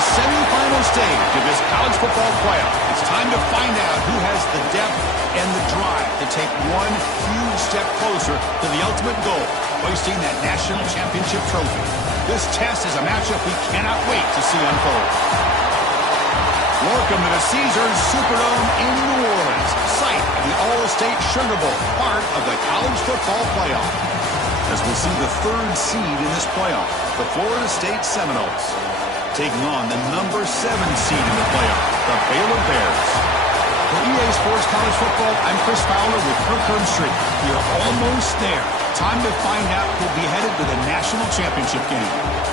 the semifinal stage of this college football playoff. It's time to find out who has the depth and the drive to take one huge step closer to the ultimate goal, hoisting that national championship trophy. This test is a matchup we cannot wait to see unfold. Welcome to the Caesars Superdome in New Orleans, site of the All-State Sugar Bowl, part of the college football playoff. As we see the third seed in this playoff, the Florida State Seminoles, taking on the number 7 seed in the playoff, the Baylor Bears. For EA Sports College Football, I'm Chris Fowler with Kirk Herbstreit. We are almost there. Time to find out who'll be headed to the national championship game.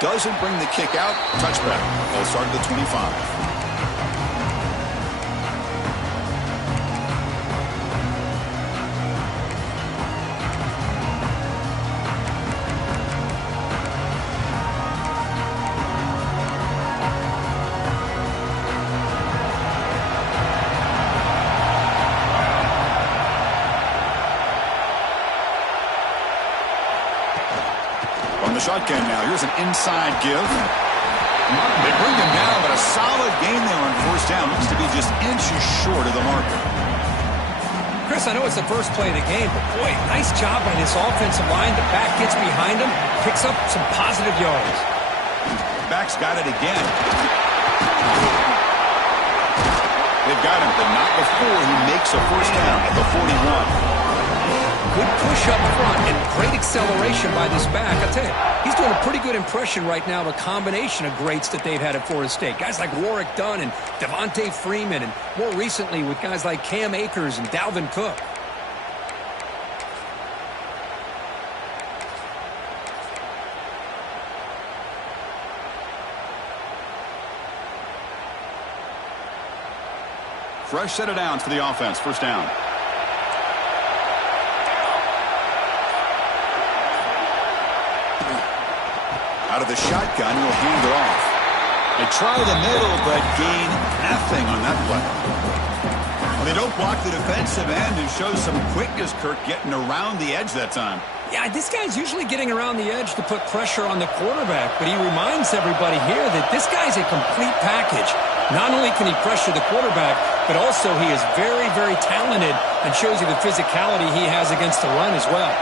Doesn't bring the kick out. Touchback. They'll start at the 25. Shotgun now. Here's an inside give. They bring him down, but a solid gain there on first down. Looks to be just inches short of the marker. Chris, I know it's the first play of the game, but boy, nice job by this offensive line. The back gets behind him, picks up some positive yards. Back's got it again. They've got him, but not before he makes a first down at the 41. Good push up front and great acceleration by this back. I tell you, he's doing a pretty good impression right now of a combination of greats that they've had at Florida State. Guys like Warrick Dunn and Devontae Freeman, and more recently with guys like Cam Akers and Dalvin Cook. Fresh set of downs for the offense. First down. Out of the shotgun, he'll hand it off. They try the middle, but gain nothing on that play. Well, they don't block the defensive end and show some quickness, Kirk, getting around the edge that time. Yeah, this guy's usually getting around the edge to put pressure on the quarterback, but he reminds everybody here that this guy's a complete package. Not only can he pressure the quarterback, but also he is very, very talented and shows you the physicality he has against the run as well.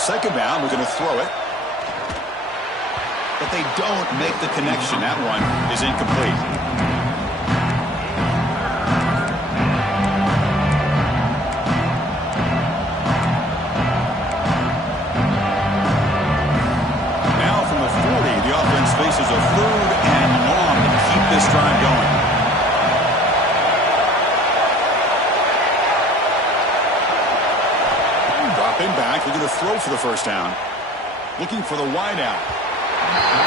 Second down, we're going to throw it. But they don't make the connection. That one is incomplete. Now from the 40, the offense faces a 3rd and long to keep this drive going. Back. They're going to throw for the first down. Looking for the wide out.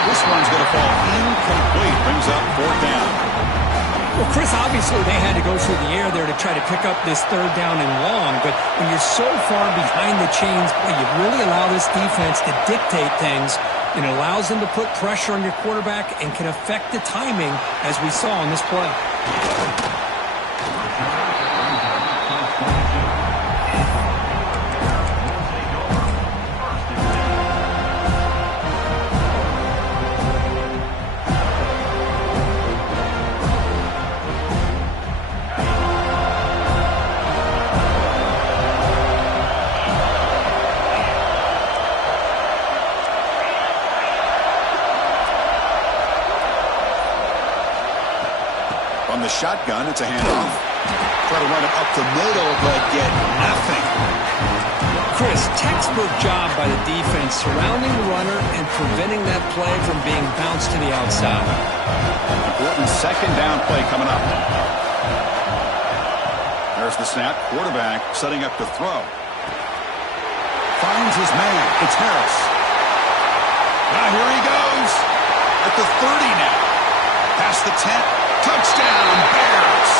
This one's going to fall incomplete. Brings up 4th down. Well, Chris, obviously they had to go through the air there to try to pick up this 3rd down and long, but when you're so far behind the chains, boy, you really allow this defense to dictate things, and it allows them to put pressure on your quarterback and can affect the timing, as we saw on this play. On the shotgun, it's a handoff. Try to run it up the middle, but get nothing. Chris, textbook job by the defense surrounding the runner and preventing that play from being bounced to the outside. Important second down play coming up. There's the snap. Quarterback setting up to throw. finds his man. It's Harris. Now here he goes. At the 30 now. Past the 10. Touchdown, Bears.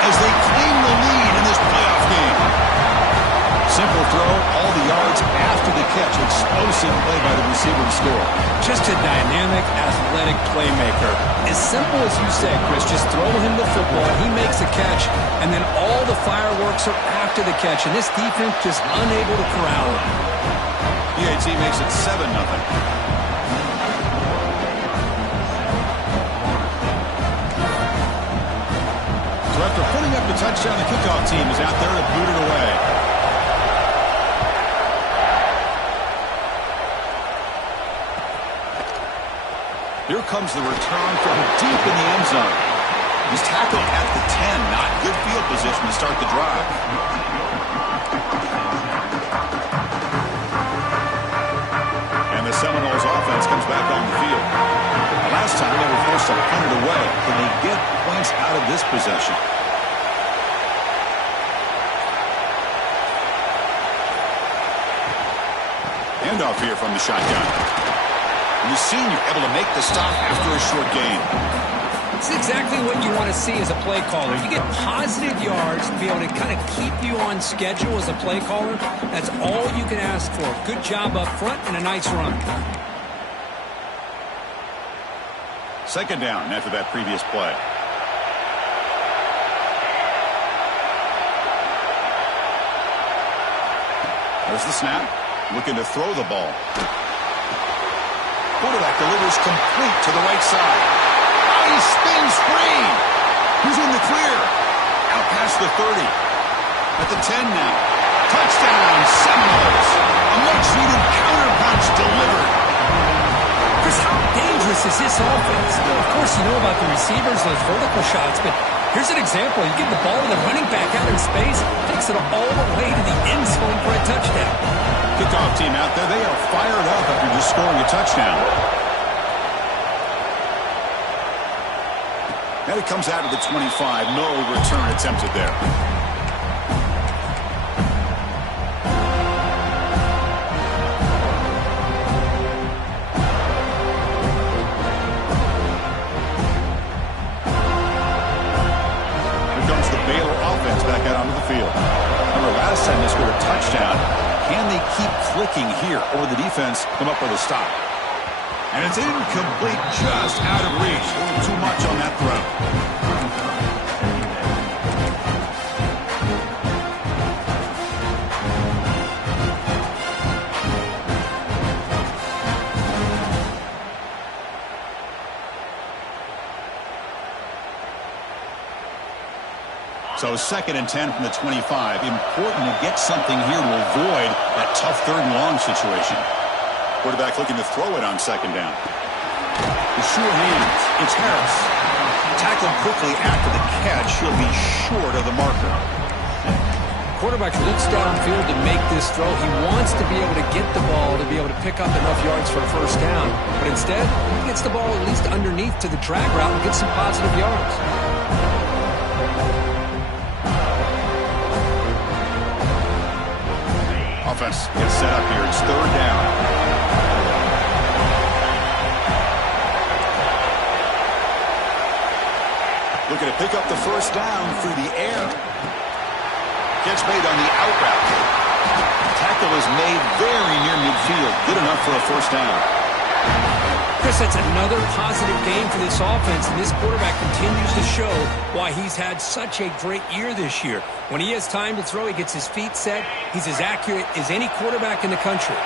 As they claim the lead in this playoff game. Simple throw, all the yards after the catch. Explosive play by the receiver to score. Just a dynamic, athletic playmaker. As simple as you said, Chris, just throw him the football, he makes a catch, and then all the fireworks are after the catch, and this defense just unable to corral him. PAT makes it 7-0. So after putting up the touchdown, the kickoff team is out there to boot it away. Here comes the return from deep in the end zone. He's tackled at the 10. Not good field position to start the drive. And the Seminoles offense comes back on the field. Last time they were forced to punt it away. Can they get points out of this possession? Handoff here from the shotgun. And the senior able to make the stop after a short gain. It's exactly what you want to see as a play caller. You get positive yards to be able to kind of keep you on schedule as a play caller. That's all you can ask for. Good job up front and a nice run. Second down after that previous play. There's the snap. Looking to throw the ball. Quarterback delivers complete to the right side. Oh, he spins free. Who's in the clear? Out past the 30. At the 10 now. Touchdown, Seminoles. A much-needed counterpunch delivered. Chris, how dangerous is this offense? Well, of course, you know about the receivers, those vertical shots, but here's an example. You give the ball to the running back out in space, takes it all the way to the end zone for a touchdown. Kickoff team out there, they are fired up after just scoring a touchdown. And it comes out of the 25. No return attempted there. Here comes the Baylor offense back out onto the field. Remember, last time they scored a touchdown. Can they keep clicking here, or the defense come up with a stop? And it's incomplete, just out of reach. A little too much on that throw. So 2nd and 10 from the 25. Important to get something here to avoid that tough 3rd and long situation. Quarterback looking to throw it on 2nd down. The sure hands. It's Harris. Tackled quickly after the catch. He'll be short of the marker. Quarterback looks downfield to make this throw. He wants to be able to get the ball to be able to pick up enough yards for a 1st down. But instead, he gets the ball at least underneath to the drag route and gets some positive yards. Offense gets set up here. It's 3rd down. Looking to pick up the 1st down through the air. Catch made on the out route. Tackle is made very near midfield. Good enough for a 1st down. Chris, that's another positive game for this offense, and this quarterback continues to show why he's had such a great year this year. When he has time to throw, he gets his feet set. He's as accurate as any quarterback in the country.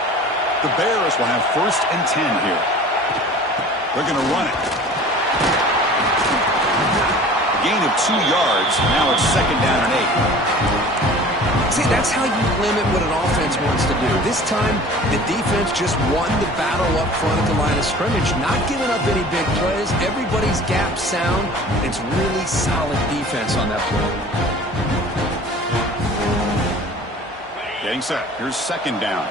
The Bears will have 1st and 10 here. They're going to run it. Gain of 2 yards. Now it's 2nd down and 8. See, that's how you limit what an offense wants to do. This time, the defense just won the battle up front at the line of scrimmage, not giving up any big plays. Everybody's gap sound. It's really solid defense on that play. Getting set. Here's 2nd down.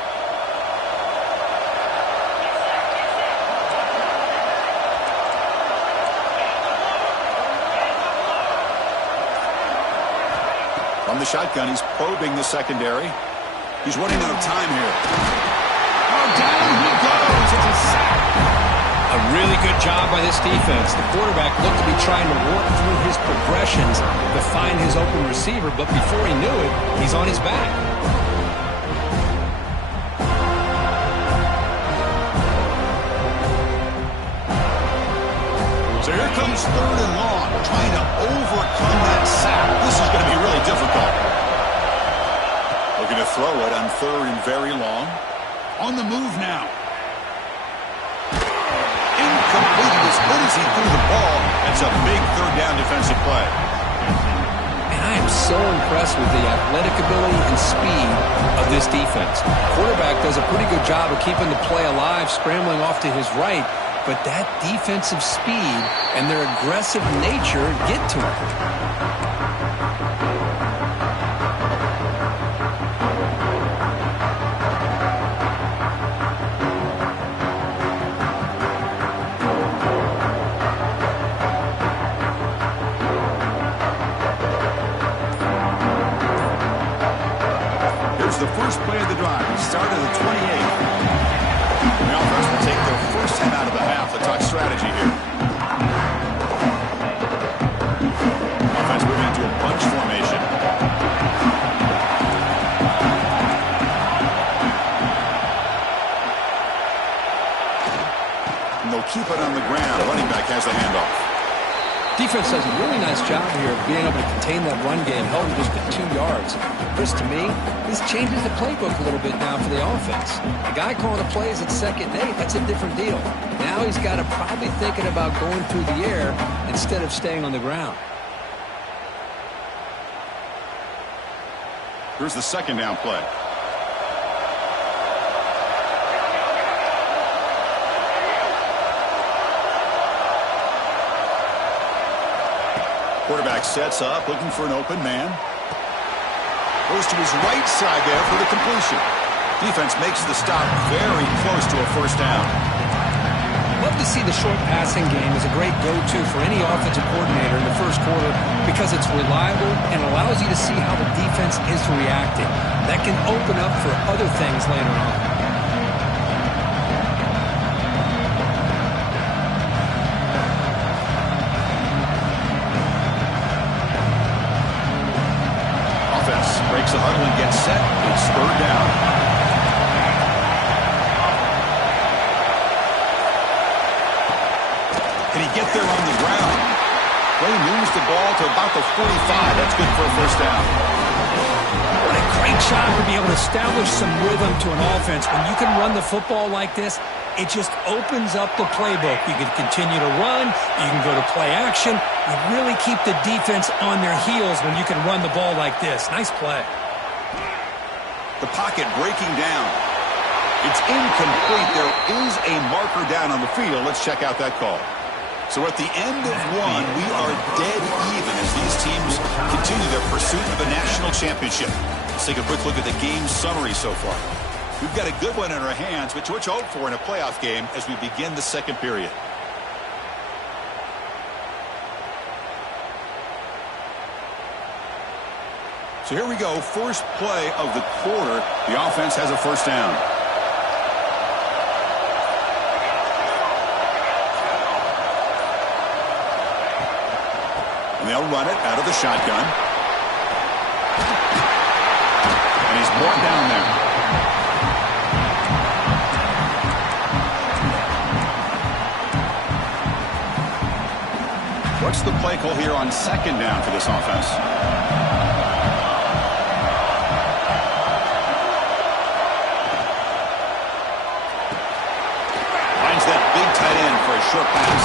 From the shotgun, he's probing the secondary. He's running out of time here. Oh, down he goes. It's a sack. A really good job by this defense. The quarterback looked to be trying to work through his progressions to find his open receiver, but before he knew it, he's on his back. So here comes 3rd and long, trying to overcome that sack. This is going to be really difficult. Looking to throw it on 3rd and very long. On the move now. Incomplete. As good as he threw the ball, it's a big 3rd down defensive play. And I am so impressed with the athletic ability and speed of this defense. Quarterback does a pretty good job of keeping the play alive, scrambling off to his right. But that defensive speed and their aggressive nature get to him. Here's the first play of the drive. Start at the 28. The offense will take their first time out of the half. Let's talk strategy here. Offense moving into a bunch formation. And they'll keep it on the ground. Running back has the handoff. Defense does a really nice job here of being able to contain that run game, held him just at 2 yards. Chris, to me, this changes the playbook a little bit now for the offense. The guy calling the plays at 2nd and 8, that's a different deal. Now he's got to probably thinking about going through the air instead of staying on the ground. Here's the 2nd down play. Quarterback sets up, looking for an open man. Goes to his right side there for the completion. Defense makes the stop very close to a 1st down. Love to see the short passing game as a great go-to for any offensive coordinator in the 1st quarter because it's reliable and allows you to see how the defense is reacting. That can open up for other things later on. Breaks the huddle and gets set. It's 3rd down. Can he get there on the ground? Play moves the ball to about the 45. That's good for a 1st down. What a great job to be able to establish some rhythm to an offense. When you can run the football like this, it just opens up the playbook. You can continue to run. You can go to play action. You really keep the defense on their heels when you can run the ball like this. Nice play. The pocket breaking down. It's incomplete. There is a marker down on the field. Let's check out that call. So at the end of 1, we are dead even as these teams continue their pursuit of a national championship. Let's take a quick look at the game summary so far. We've got a good one in our hands, which we're hope for in a playoff game as we begin the 2nd period. So here we go, first play of the quarter. The offense has a 1st down. And they'll run it out of the shotgun. And he's brought down there. What's the play call here on 2nd down for this offense? Finds that big tight end for a short pass.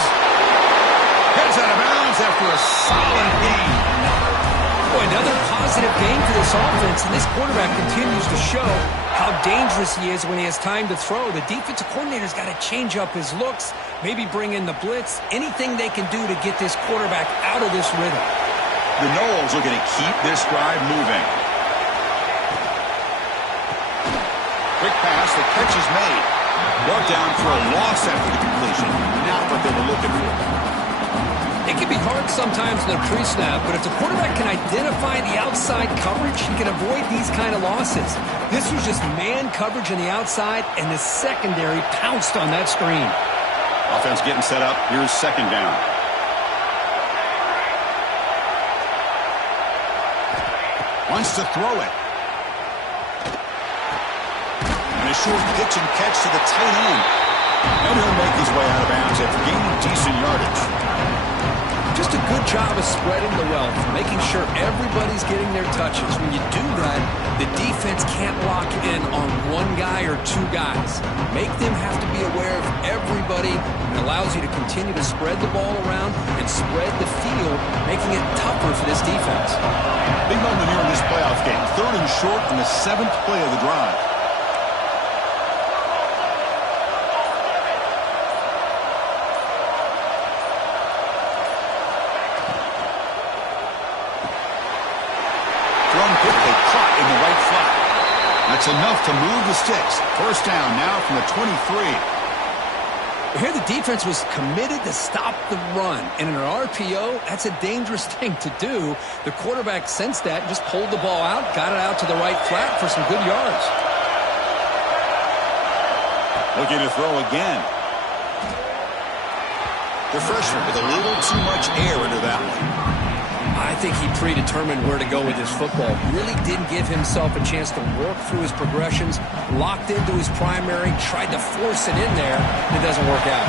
Gets out of bounds after a solid gain. Boy, another positive gain for this offense, and this quarterback continues to show how dangerous he is when he has time to throw. The defensive coordinator's got to change up his looks, maybe bring in the blitz, anything they can do to get this quarterback out of this rhythm. The Noles looking to keep this drive moving. Quick pass, the catch is made. Brought down for a loss after the completion. Not what they were looking for. It can be hard sometimes in a pre-snap, but if the quarterback can identify the outside coverage, he can avoid these kind of losses. This was just man coverage on the outside, and the secondary pounced on that screen. Offense getting set up. Here's second down. Wants to throw it. And a short pitch and catch to the tight end. And he'll make his way out of bounds after gaining decent yardage. Just a good job of spreading the wealth, making sure everybody's getting their touches. When you do that, the defense can't lock in on one guy or two guys. Make them have to be aware of everybody. It allows you to continue to spread the ball around and spread the field, making it tougher for this defense. Big moment here in this playoff game. 3rd and short in the 7th play of the drive. That's enough to move the sticks. First down now from the 23. Here the defense was committed to stop the run. And in an RPO, that's a dangerous thing to do. The quarterback sensed that and just pulled the ball out, got it out to the right flat for some good yards. Looking to throw again. The freshman with a little too much air into that one. I think he predetermined where to go with his football. Really didn't give himself a chance to work through his progressions. Locked into his primary, tried to force it in there. It doesn't work out.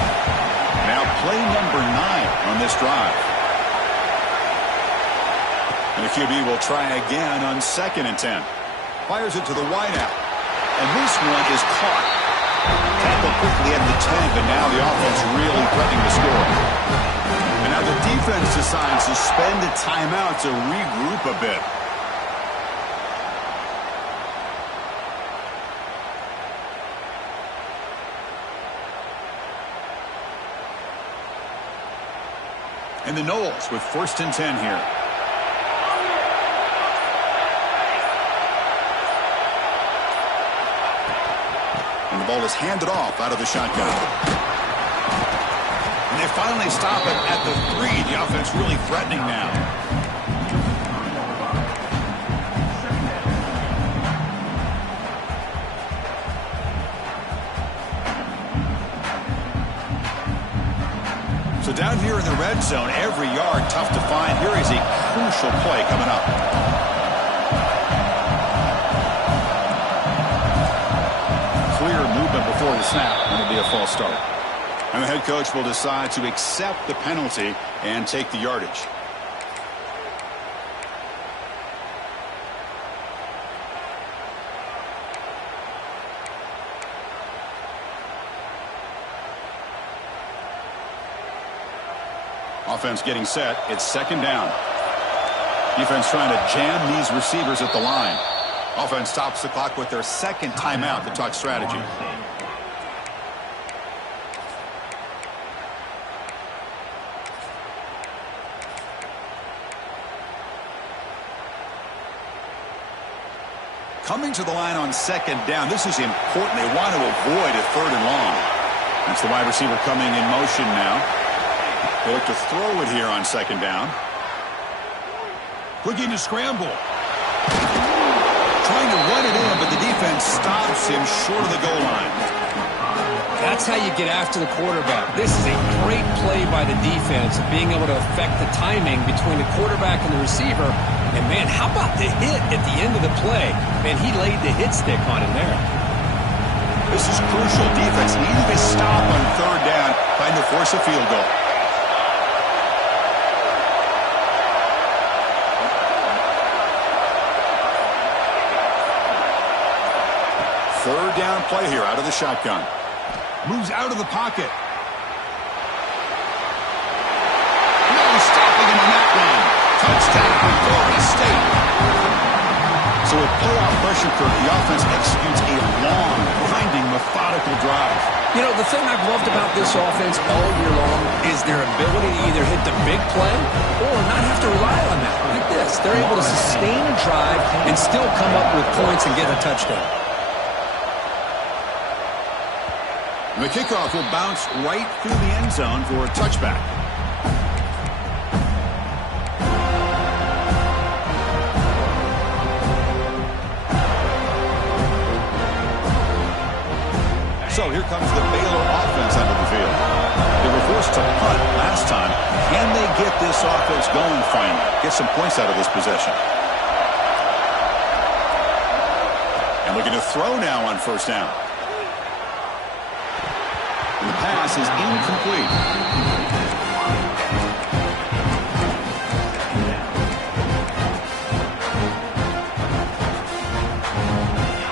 Now play number 9 on this drive. And the QB will try again on 2nd and 10. Fires it to the wideout. And this one is caught. Tackled quickly at the 10, but now the offense really threatening to score. And now the defense decides to spend a timeout to regroup a bit. And the Noles with 1st and 10 here. And the ball is handed off out of the shotgun. And they finally stop it at the 3. The offense really threatening now. So down here in the red zone, every yard tough to find. Here is a crucial play coming up. Clear movement before the snap, and it'll be a false start. And the head coach will decide to accept the penalty and take the yardage. Offense getting set. It's 2nd down. Defense trying to jam these receivers at the line. Offense stops the clock with their 2nd timeout to talk strategy. Coming to the line on 2nd down. This is important. They want to avoid a 3rd and long. That's the wide receiver coming in motion now. They look to throw it here on 2nd down. Looking to scramble. Trying to run it in, but the defense stops him short of the goal line. That's how you get after the quarterback. This is a great play by the defense, being able to affect the timing between the quarterback and the receiver. And, man, how about the hit at the end of the play? Man, he laid the hit stick on him there. This is crucial. Defense needed to stop on 3rd down, trying to force a field goal. Third down play here out of the shotgun. Moves out of the pocket. No stopping him on that one. Touchdown for Florida State. So with playoff pressure, the offense executes a long, grinding, methodical drive. You know, the thing I've loved about this offense all year long is their ability to either hit the big play or not have to rely on that. Like this, they're able to sustain a drive and still come up with points and get a touchdown. The kickoff will bounce right through the end zone for a touchback. So here comes the Baylor offense onto the field. They were forced to punt last time. Can they get this offense going finally? Get some points out of this possession. And looking to throw now on first down. And the pass is incomplete.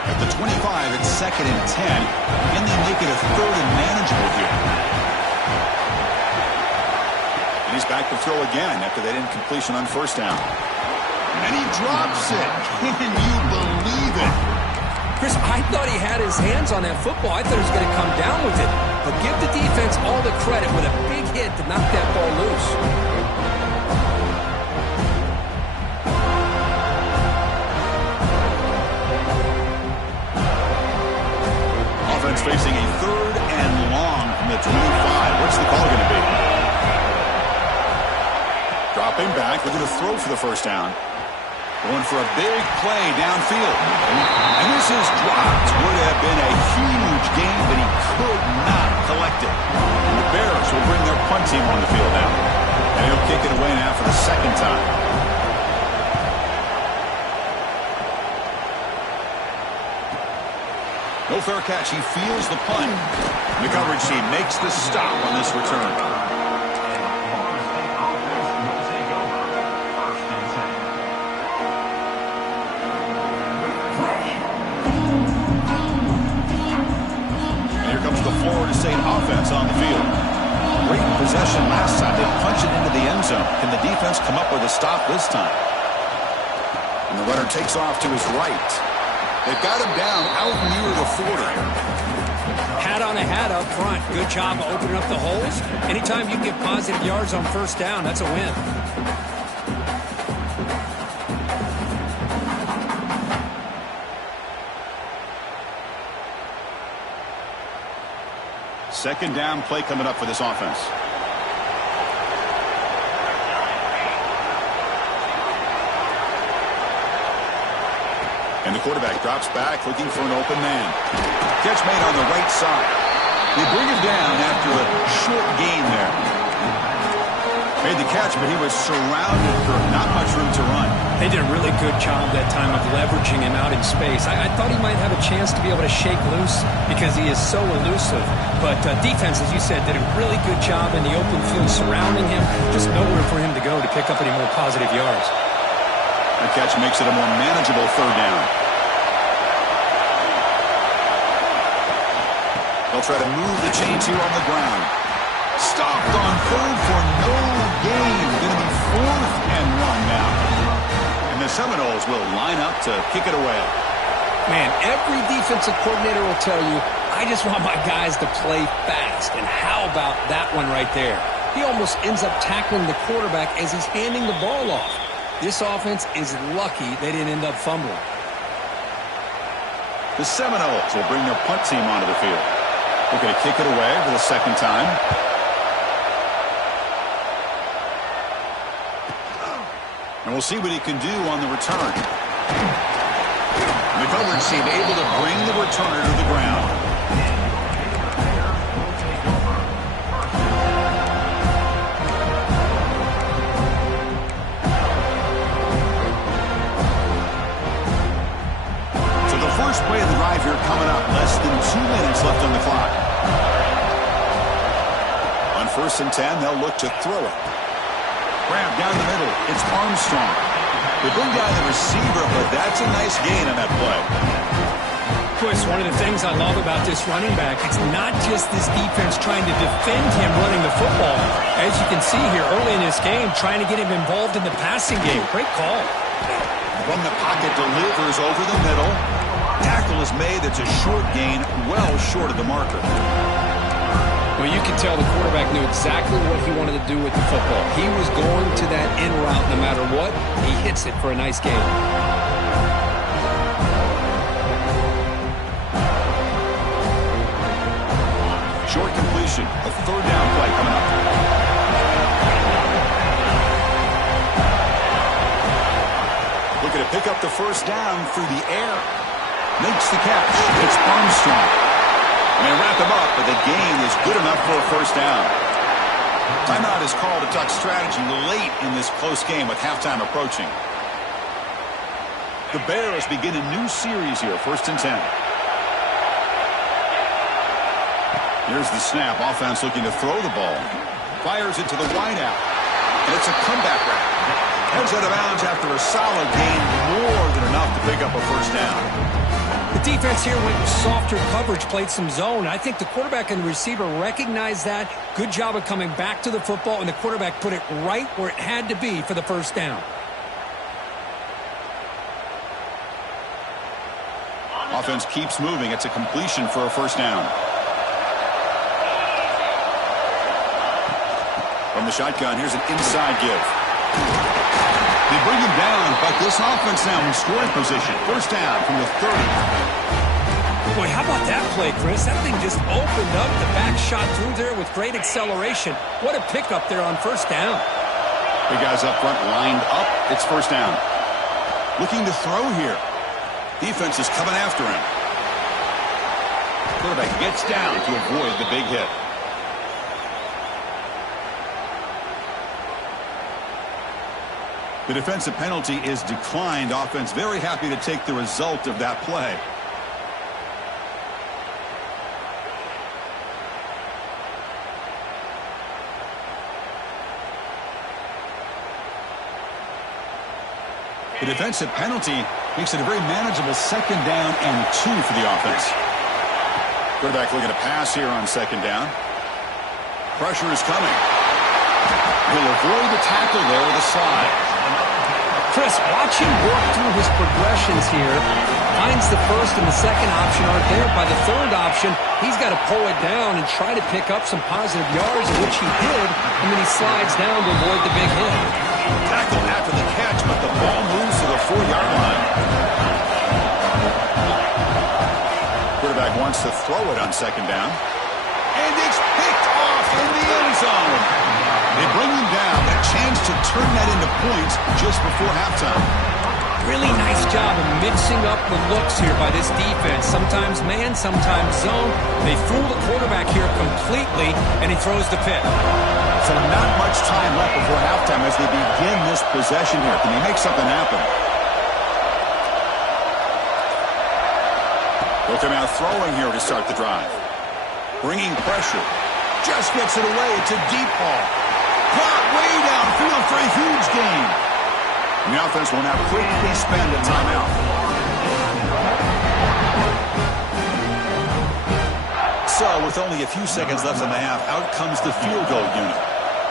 At the 25, it's 2nd and 10. Can they make it a 3rd and manageable here? And he's back to throw again after that incompletion on first down. And he drops it. Can you believe it? Chris, I thought he had his hands on that football. I thought he was going to come down with it. But give the defense all the credit with a big hit to knock that ball loose. Offense facing a 3rd and long from the 25. What's the call going to be? Dropping back, looking to throw for the first down. Going for a big play downfield. And this is dropped. Would have been a huge gain, but he could not collect it. And the Bears will bring their punt team on the field now. And he'll kick it away now for the 2nd time. No fair catch. He feels the punt. The coverage team makes the stop on this return. Florida State offense on the field. Great possession last time. They punched it into the end zone. Can the defense come up with a stop this time? And the runner takes off to his right. They've got him down out near the 40. Hat on a hat up front. Good job of opening up the holes. Anytime you get positive yards on first down, that's a win. Second down play coming up for this offense. And the quarterback drops back, looking for an open man. Catch made on the right side. They bring him down after a short gain there. Made the catch, but he was surrounded for not much room to run. They did a really good job that time of leveraging him out in space. I thought he might have a chance to be able to shake loose because he is so elusive. But defense, as you said, did a really good job in the open field surrounding him. Just nowhere for him to go to pick up any more positive yards. The catch makes it a more manageable 3rd down. They'll try to move the chains here on the ground. Stopped on 3rd for no gain. Going to be 4th and 1 now. And the Seminoles will line up to kick it away. Man, every defensive coordinator will tell you, I just want my guys to play fast. And how about that one right there? He almost ends up tackling the quarterback as he's handing the ball off. This offense is lucky they didn't end up fumbling. The Seminoles will bring their punt team onto the field. They're going to kick it away for the 2nd time. And we'll see what he can do on the return. The coverage team able to bring the returner to the ground. So the first play of the drive here coming up. Less than 2 minutes left on the clock. On 1st and 10, they'll look to throw it. Grab down the middle. It's Armstrong. They bring down the receiver, but that's a nice gain on that play. Chris, one of the things I love about this running back, it's not just this defense trying to defend him running the football. As you can see here early in this game, trying to get him involved in the passing game. Great call. From the pocket, delivers over the middle. Tackle is made. It's a short gain, well short of the marker. Well, you can tell the quarterback knew exactly what he wanted to do with the football. He was going to that in route no matter what. He hits it for a nice gain. Short completion. A 3rd down play coming up. Looking to pick up the first down through the air. Makes the catch. It's Armstrong. And they wrap him up, but the gain is good enough for a first down. Timeout is called to talk strategy late in this close game with halftime approaching. The Bears begin a new series here, 1st and 10. Here's the snap. Offense looking to throw the ball. Fires it to the wideout. And it's a comeback route. Heads out of bounds after a solid gain, more than enough to pick up a first down. The defense here went with softer coverage, played some zone. I think the quarterback and the receiver recognized that. Good job of coming back to the football, and the quarterback put it right where it had to be for the first down. Offense keeps moving. It's a completion for a first down. From the shotgun, here's an inside give. They bring him down, but this offense now in scoring position. First down from the 30. Boy, how about that play, Chris? That thing just opened up. The back shot through there with great acceleration. What a pickup there on first down. Big guys up front lined up. It's first down. Looking to throw here. Defense is coming after him. Quarterback gets down to avoid the big hit. The defensive penalty is declined. Offense very happy to take the result of that play. The defensive penalty makes it a very manageable 2nd down and 2 for the offense. Quarterback looking to pass here on 2nd down. Pressure is coming. He'll avoid the tackle there with a slide. Chris, watch him work through his progressions here. Finds the first and the second option aren't there. By the third option, he's got to pull it down and try to pick up some positive yards, which he did, and then he slides down to avoid the big hit. Tackle after the catch, but the ball moves to the 4-yard line. Quarterback wants to throw it on 2nd down. And it's picked off in the end zone. They bring him down, a chance to turn that into points just before halftime. Really nice job of mixing up the looks here by this defense. Sometimes man, sometimes zone. They fool the quarterback here completely, and he throws the pick. So not much time left before halftime as they begin this possession here. Can they make something happen? They'll come out throwing here to start the drive. Bringing pressure. Just gets it away. It's a deep ball. Caught way downfield for a huge gain. And the offense will now quickly spend a timeout. So with only a few seconds left in the half, out comes the field goal unit.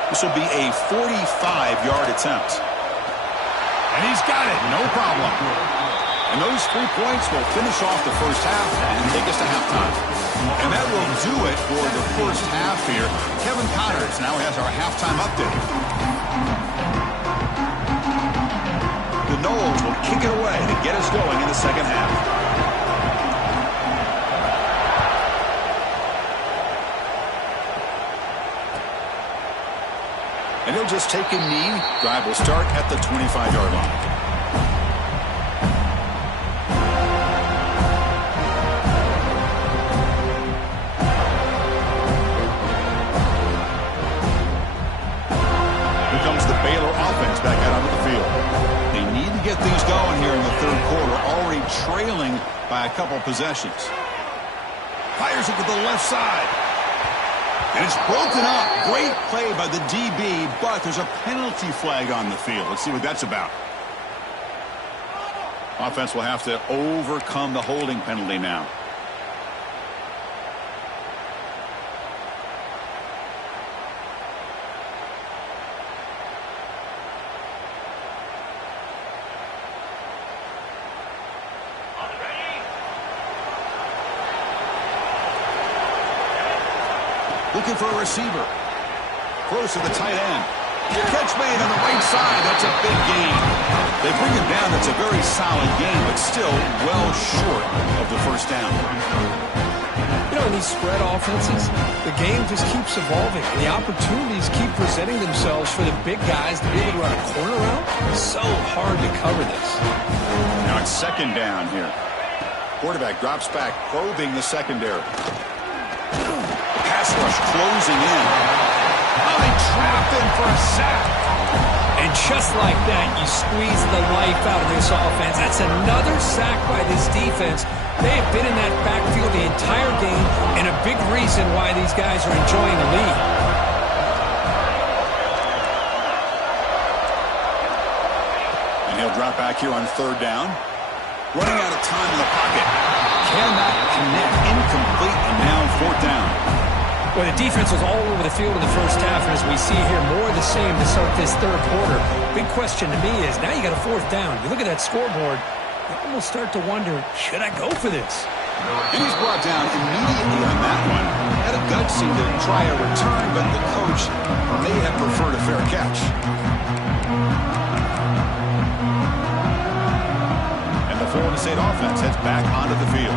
This will be a 45-yard attempt. And he's got it. No problem. And those 3 points will finish off the first half and take us to halftime. And that will do it for the first half here. Kevin Connors now has our halftime update. The Noles will kick it away to get us going in the second half. And he'll just take a knee. Drive will start at the 25-yard line. Back out onto the field. They need to get things going here in the third quarter, already trailing by a couple possessions. Fires it to the left side. And it's broken up. Great play by the DB, but there's a penalty flag on the field. Let's see what that's about. Offense will have to overcome the holding penalty now. Looking for a receiver. Close to the tight end. Catch made on the right side. That's a big gain. They bring him down. That's a very solid gain, but still well short of the first down. You know, in these spread offenses, the game just keeps evolving. The opportunities keep presenting themselves for the big guys to be able to run a corner route. It's so hard to cover this. Now it's 2nd down here. Quarterback drops back, probing the secondary. rush closing in. Oh, they trapped him for a sack. And just like that, you squeeze the life out of this offense. That's another sack by this defense. They have been in that backfield the entire game, and a big reason why these guys are enjoying the lead. And he'll drop back here on third down. Running out of time in the pocket. Cannot connect. Incomplete, and now fourth down. Well, the defense was all over the field in the first half, and as we see here, more of the same to start this third quarter. Big question to me is, now you got a fourth down. You look at that scoreboard, you almost start to wonder, should I go for this? And he's brought down immediately on that one. Had a gutsy to try a return, but the coach may have preferred a fair catch. And the Florida State offense heads back onto the field.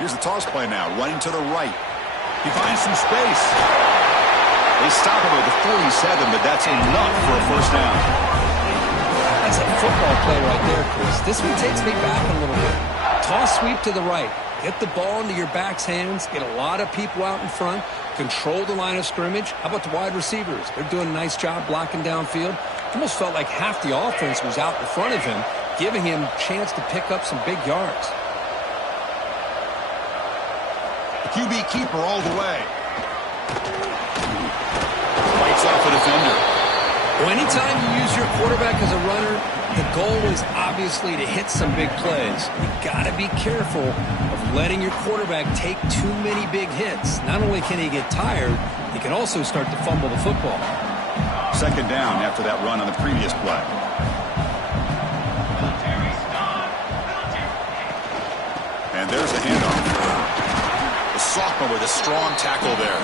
Here's the toss play now, running to the right. He finds some space. They stop him at the 47, but that's enough for a first down. That's a football play right there, Chris. This one takes me back a little bit. Toss sweep to the right. Get the ball into your back's hands. Get a lot of people out in front. Control the line of scrimmage. How about the wide receivers? They're doing a nice job blocking downfield. Almost felt like half the offense was out in front of him, giving him a chance to pick up some big yards. QB keeper all the way. Fights off a defender. Well, anytime you use your quarterback as a runner, the goal is obviously to hit some big plays. You got to be careful of letting your quarterback take too many big hits. Not only can he get tired, he can also start to fumble the football. Second down after that run on the previous play. And there's the handoff. Sophomore with a strong tackle there.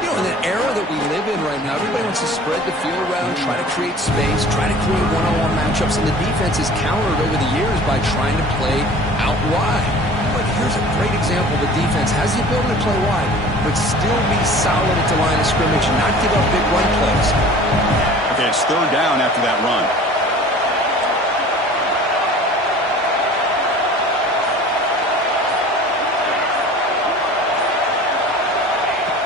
You know, in the era that we live in right now, everybody wants to spread the field around, try to create space, try to create one-on-one matchups, and the defense is countered over the years by trying to play out wide. But here's a great example. The defense has the ability to play wide, but still be solid at the line of scrimmage and not give up big run plays. Okay, it's third down after that run.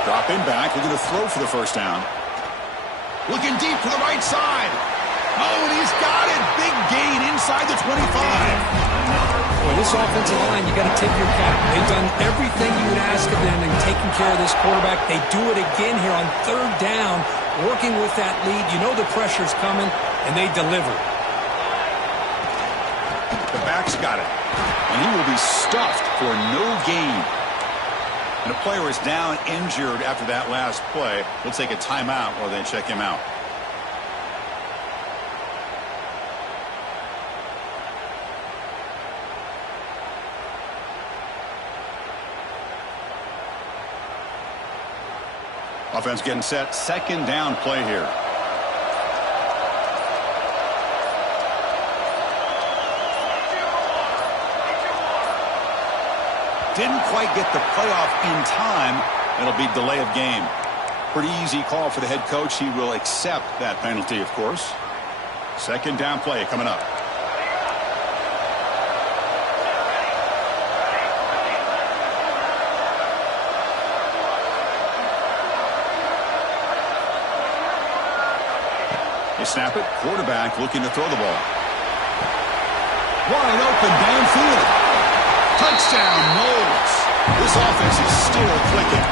Dropping back, looking to throw for the first down. Looking deep to the right side. Oh, and he's got it. Big gain inside the 25. Well, this offensive line, you got to tip your cap. They've done everything you would ask of them in taking care of this quarterback. They do it again here on third down, working with that lead. You know the pressure's coming, and they deliver. The back's got it, and he will be stuffed for no gain. And a player is down injured after that last play. We'll take a timeout or then check him out. Offense getting set. Second down play here. Didn't quite get the playoff in time. It'll be delay of game. Pretty easy call for the head coach. He will accept that penalty, of course. Second down play coming up. They snap it. Quarterback looking to throw the ball. Wide open downfield. Touchdown, Knowles. This offense is still clicking.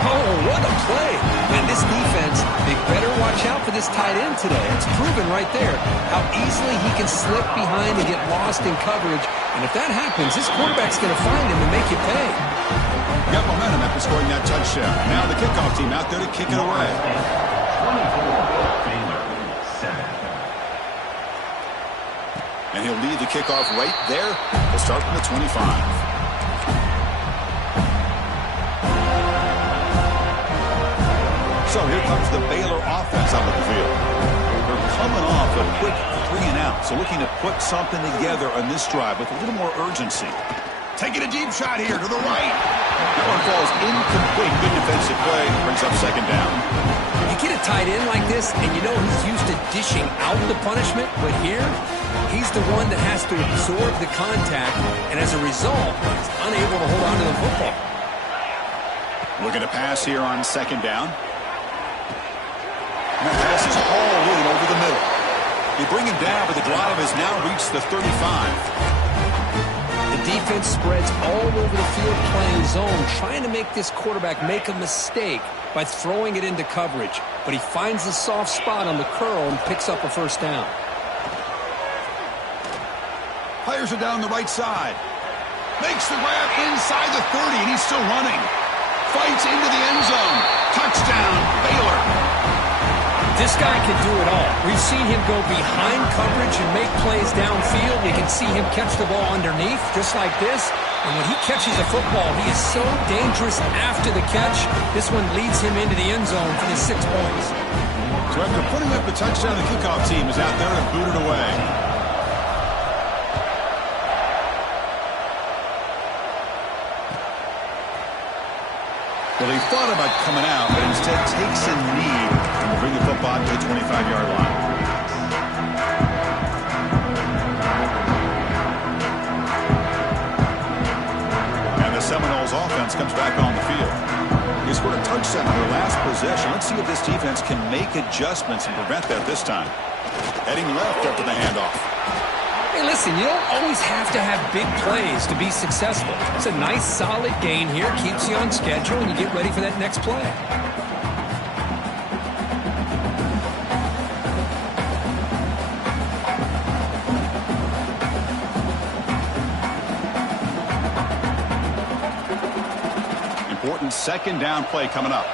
Oh, what a play. Man, this defense, they better watch out for this tight end today. It's proven right there how easily he can slip behind and get lost in coverage. And if that happens, this quarterback's going to find him and make you pay. Got momentum after scoring that touchdown. Now the kickoff team out there to kick it away. And he'll lead the kickoff right there. We'll start from the 25. So here comes the Baylor offense out of the field. They're coming off a quick 3-and-out. So looking to put something together on this drive with a little more urgency. Taking a deep shot here to the right. That one falls incomplete. Good defensive play. Brings up second down. You get a tight end like this, and you know he's used to dishing out the punishment, but here, he's the one that has to absorb the contact, and as a result, he's unable to hold on to the football. Looking to pass here on second down. And that pass is all in over the middle. They bring him down, but the drive has now reached the 35. The defense spreads all over the field playing zone, trying to make this quarterback make a mistake by throwing it into coverage. But he finds the soft spot on the curl and picks up a first down. Fires it down the right side. Makes the grab inside the 30, and he's still running. Fights into the end zone. Touchdown, Baylor. This guy can do it all. We've seen him go behind coverage and make plays downfield. We can see him catch the ball underneath, just like this. And when he catches a football, he is so dangerous after the catch. This one leads him into the end zone for the 6 points. So after putting up the touchdown, the kickoff team is out there and booted away. Well, he thought about coming out, but instead takes a knee and will bring the football to the 25-yard line. And the Seminoles offense comes back on the field. They scored a touchdown on their last possession. Let's see if this defense can make adjustments and prevent that this time. Heading left after the handoff. Hey, listen, you don't always have to have big plays to be successful. It's a nice, solid gain here. Keeps you on schedule, and you get ready for that next play. Important second down play coming up.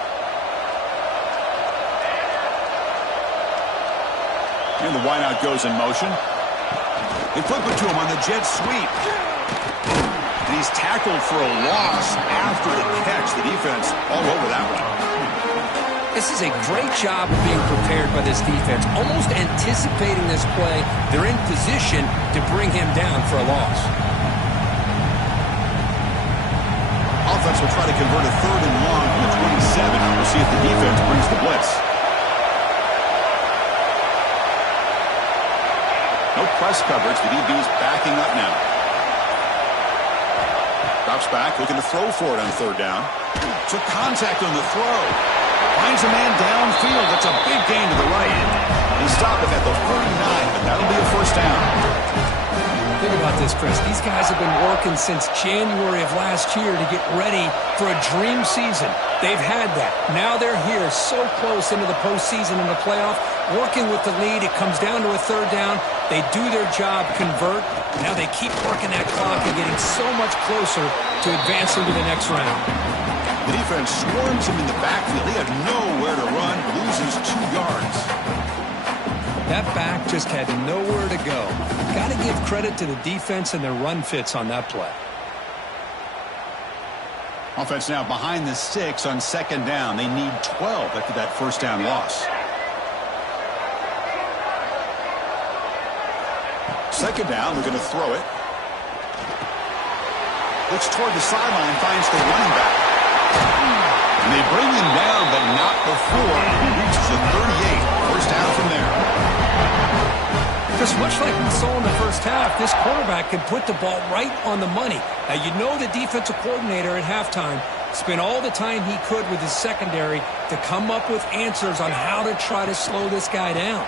And the wideout goes in motion. They flip it to him on the jet sweep. And he's tackled for a loss after the catch. The defense all over that one. This is a great job of being prepared by this defense. Almost anticipating this play, they're in position to bring him down for a loss. Offense will try to convert a third and long from the 27. We'll see if the defense brings the blitz. No press coverage. The DB's backing up now. Drops back, looking to throw for it on third down. Took contact on the throw. Finds a man downfield. That's a big gain to the right. He stopped him at the 49, but that'll be a first down. Think about this, Chris. These guys have been working since January of last year to get ready for a dream season. They've had that. Now they're here so close into the postseason and the playoff. Working with the lead, it comes down to a third down. They do their job, convert. Now they keep working that clock and getting so much closer to advancing to the next round. The defense swarms him in the backfield. He had nowhere to run, loses 2 yards. That back just had nowhere to go. Got to give credit to the defense and their run fits on that play. Offense now behind the 6 on second down. They need 12 after that first down loss. Second down, they're going to throw it. Looks toward the sideline, finds the running back. And they bring him down, but not before he reaches the 38. First down from there. Just much like we saw in the first half, this quarterback can put the ball right on the money. Now, you know the defensive coordinator at halftime spent all the time he could with his secondary to come up with answers on how to try to slow this guy down.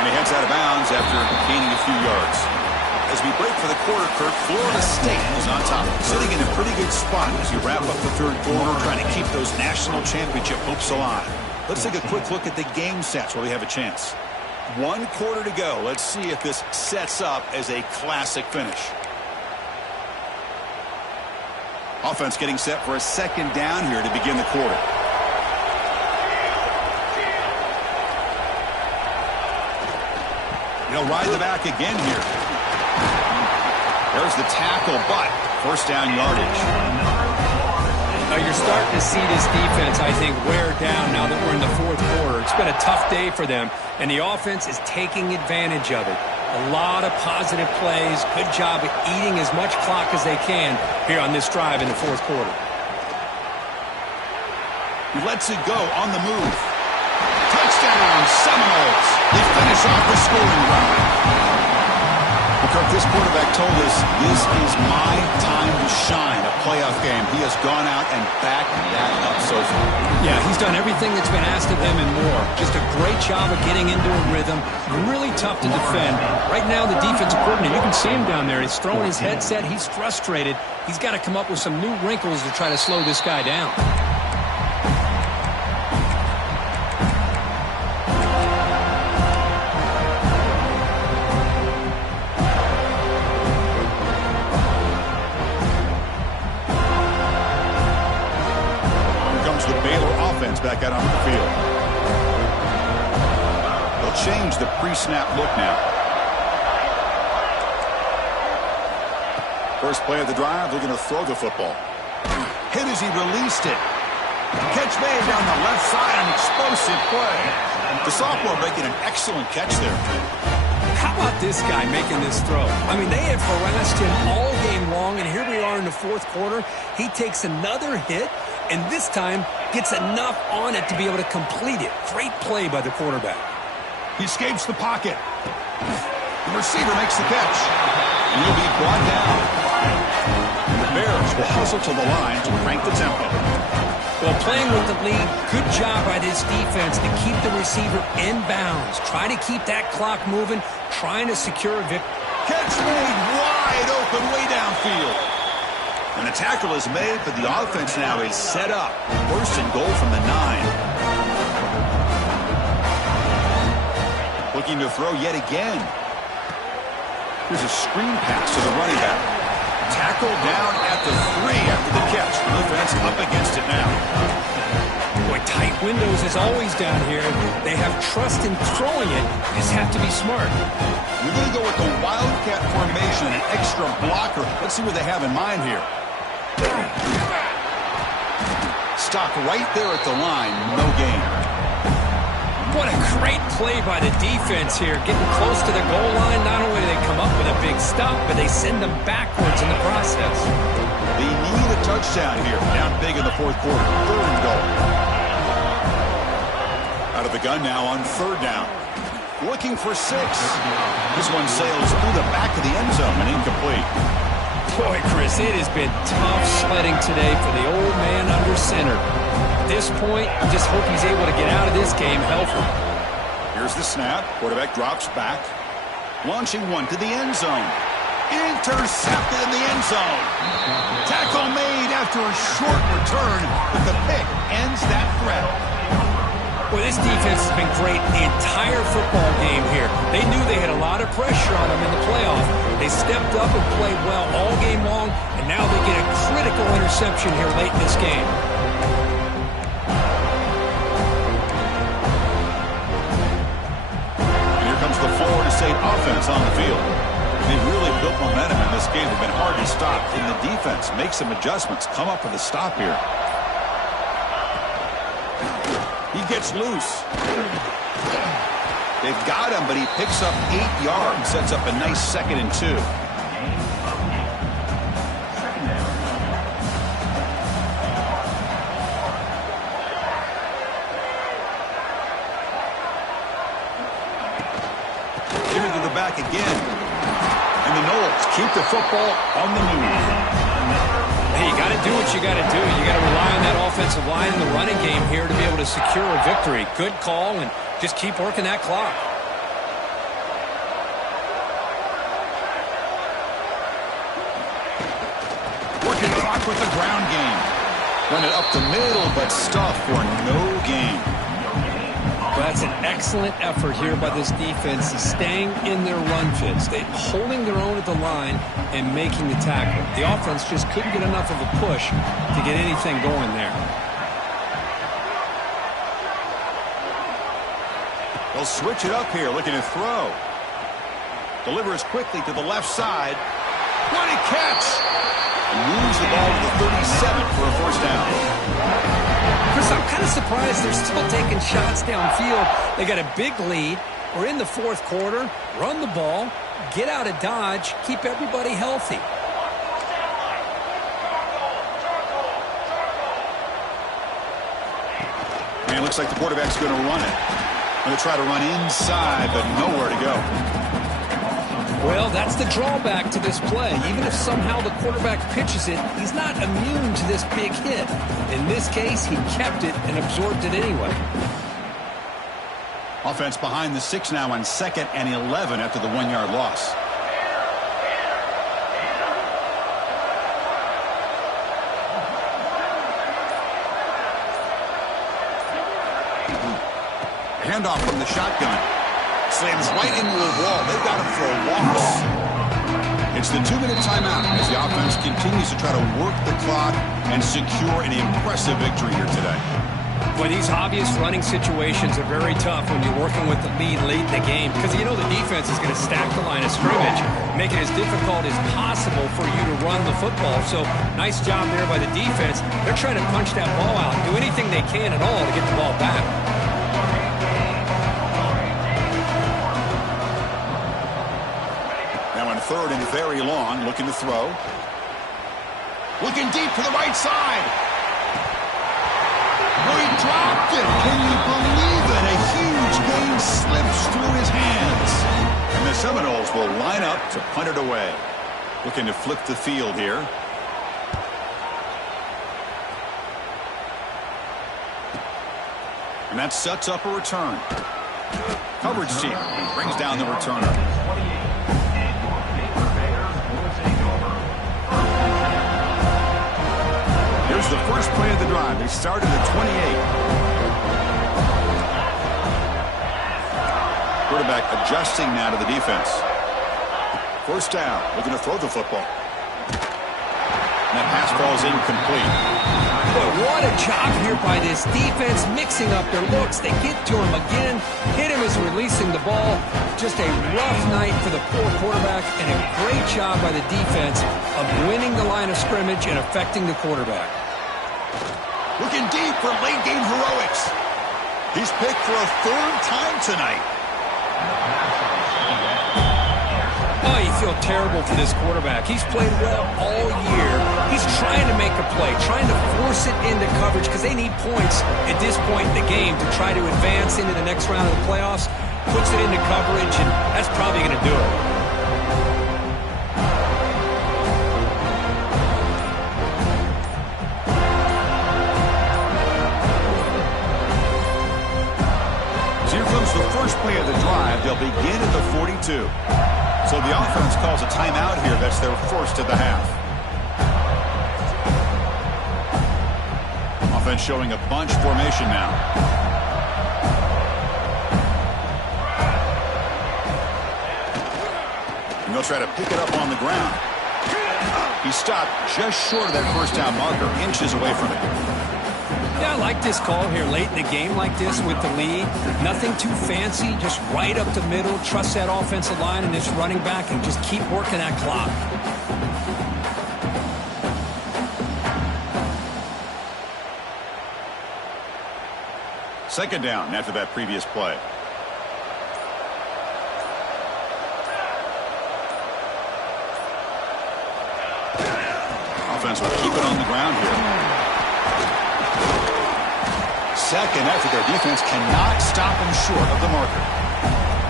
And he heads out of bounds after gaining a few yards. As we break for the quarter, Kirk, Florida State is on top, sitting in a pretty good spot as you wrap up the third quarter, trying to keep those national championship hopes alive. Let's take a quick look at the game sets where we have a chance. 1 quarter to go. Let's see if this sets up as a classic finish. Offense getting set for a second down here to begin the quarter. He'll ride the back again here. There's the tackle, but first down yardage. Now you're starting to see this defense, I think, wear down now that we're in the fourth quarter. It's been a tough day for them, and the offense is taking advantage of it. A lot of positive plays. Good job of eating as much clock as they can here on this drive in the fourth quarter. He lets it go on the move. Touchdown, Seminoles. They finish off the scoring drive. Well, Kirk, this quarterback told us this is my time to shine, a playoff game. He has gone out and backed that up so far. Yeah, he's done everything that's been asked of him and more. Just a great job of getting into a rhythm. Really tough to defend. Right now, the defensive coordinator, you can see him down there. He's throwing his headset. He's frustrated. He's got to come up with some new wrinkles to try to slow this guy down. Back out onto the field. They'll change the pre-snap look now. First play of the drive, they're going to throw the football. Hit as he released it. Catch made down the left side, an explosive play. The sophomore making an excellent catch there. How about this guy making this throw? I mean, they have harassed him all game long, and here we are in the fourth quarter. He takes another hit, and this time gets enough on it to be able to complete it. Great play by the quarterback. He escapes the pocket. The receiver makes the catch, and he'll be brought down. And the Bears will hustle to the line to crank the tempo. Well, playing with the lead, good job by this defense to keep the receiver in bounds. Try to keep that clock moving, trying to secure a victory. Catch made wide open way downfield. And the tackle is made, but the offense now is set up. First and goal from the 9. Looking to throw yet again. Here's a screen pass to the running back. Tackled down at the 3 after the catch. Defense up against it now. Boy, tight windows as always down here. They have trust in throwing it. Just have to be smart. We're going to go with the Wildcat formation, an extra blocker. Let's see what they have in mind here. Stop right there at the line. No gain. What a great play by the defense here. Getting close to the goal line. Not only do they come up with a big stop, but they send them backwards in the process. They need a touchdown here. Down big in the fourth quarter. Third and goal. Out of the gun now on third down. Looking for 6. This one sails through the back of the end zone and incomplete. Boy, Chris, it has been tough sledding today for the old man under center. At this point, I just hope he's able to get out of this game healthy. Here's the snap. Quarterback drops back. Launching one to the end zone. Intercepted in the end zone. Tackle made after a short return, but the pick ends that threat. Well, this defense has been great the entire football game here. They knew they had a lot of pressure on them in the playoff. They stepped up and played well all game long, and now they get a critical interception here late in this game. And here comes the Florida State offense on the field. They've really built momentum in this game. They've been hard to stop. And the defense makes some adjustments. Come up with a stop here. He gets loose. They've got him, but he picks up 8 yards. Sets up a nice 2nd and 2. Here to the back again. And the Noles keep the football on the move. Hey, you got to do what you got to do. You got to rely on that offensive line in the running game here to be able to secure a victory. Good call, and just keep working that clock. Working clock with the ground game. Run it up the middle, but stuffed for no gain. Well, that's an excellent effort here by this defense, staying in their run fits. They're holding their own at the line and making the tackle. The offense just couldn't get enough of a push to get anything going there. They'll switch it up here, looking to throw. Delivers quickly to the left side. What a catch! And moves the ball to the 37 for a first down. Chris, I'm kind of surprised they're still taking shots downfield. They got a big lead. We're in the fourth quarter. Run the ball. Get out of Dodge. Keep everybody healthy. And it looks like the quarterback's going to run it. Going to try to run inside, but nowhere to go. Well, that's the drawback to this play. Even if somehow the quarterback pitches it, he's not immune to this big hit. In this case, he kept it and absorbed it anyway. Offense behind the 6 now on 2nd and 11 after the 1-yard loss. Handoff from the shotgun. Slams right into the wall. They've got him for a loss. It's the 2-minute timeout as the offense continues to try to work the clock and secure an impressive victory here today. Boy, these obvious running situations are very tough when you're working with the lead late in the game because you know the defense is going to stack the line of scrimmage, make it as difficult as possible for you to run the football. So nice job there by the defense. They're trying to punch that ball out, do anything they can at all to get the ball back. Now on 3rd and very long, looking to throw. Looking deep to the right side. Oh, he dropped it. Can you believe it? A huge game slips through his hands. And the Seminoles will line up to punt it away. Looking to flip the field here. And that sets up a return. Coverage team brings down the returner. Here's the first play of the drive. They started at 28. Quarterback adjusting now to the defense. First down, looking to throw the football. And that pass falls incomplete. But what a job here by this defense, mixing up their looks. They get to him again, hit him as releasing the ball. Just a rough night for the poor quarterback, and a great job by the defense of winning the line of scrimmage and affecting the quarterback. Looking deep for late-game heroics. He's picked for a 3rd time tonight. Oh, you feel terrible for this quarterback. He's played well all year. He's trying to make a play, trying to force it into coverage because they need points at this point in the game to try to advance into the next round of the playoffs. Puts it into coverage, and that's probably going to do it. The first play of the drive, they'll begin at the 42. So the offense calls a timeout here. That's their first of the half. Offense showing a bunch formation now. And they'll try to pick it up on the ground. He stopped just short of that first down marker, inches away from it. Yeah, I like this call here late in the game like this with the lead. Nothing too fancy, just right up the middle. Trust that offensive line and this running back and just keep working that clock. Second down after that previous play. Offense will keep it on the ground here. Second after their defense cannot stop them short of the marker.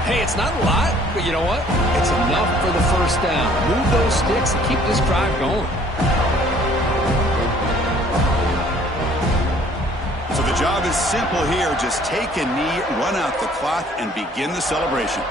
Hey, it's not a lot, but you know what? It's enough for the first down. Move those sticks and keep this drive going. So the job is simple here. Just take a knee, run out the clock, and begin the celebration.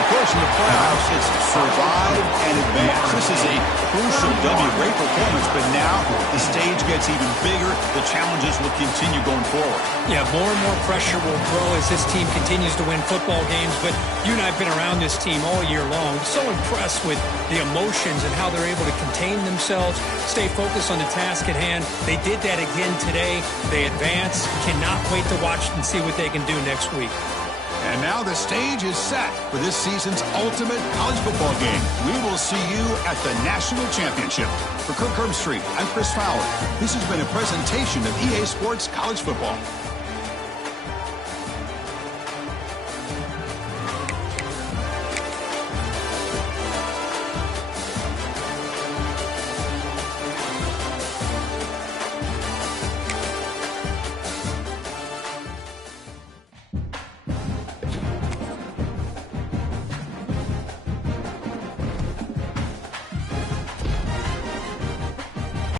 Of course, in the playoffs, it's survive and advance. This is a crucial W. Great performance, but now the stage gets even bigger. The challenges will continue going forward. Yeah, more and more pressure will grow as this team continues to win football games. But you and I have been around this team all year long. So impressed with the emotions and how they're able to contain themselves, stay focused on the task at hand. They did that again today. They advance. Cannot wait to watch and see what they can do next week. And now the stage is set for this season's ultimate college football game. We will see you at the National Championship. For Kirk Herbstreit, I'm Chris Fowler. This has been a presentation of EA Sports College Football.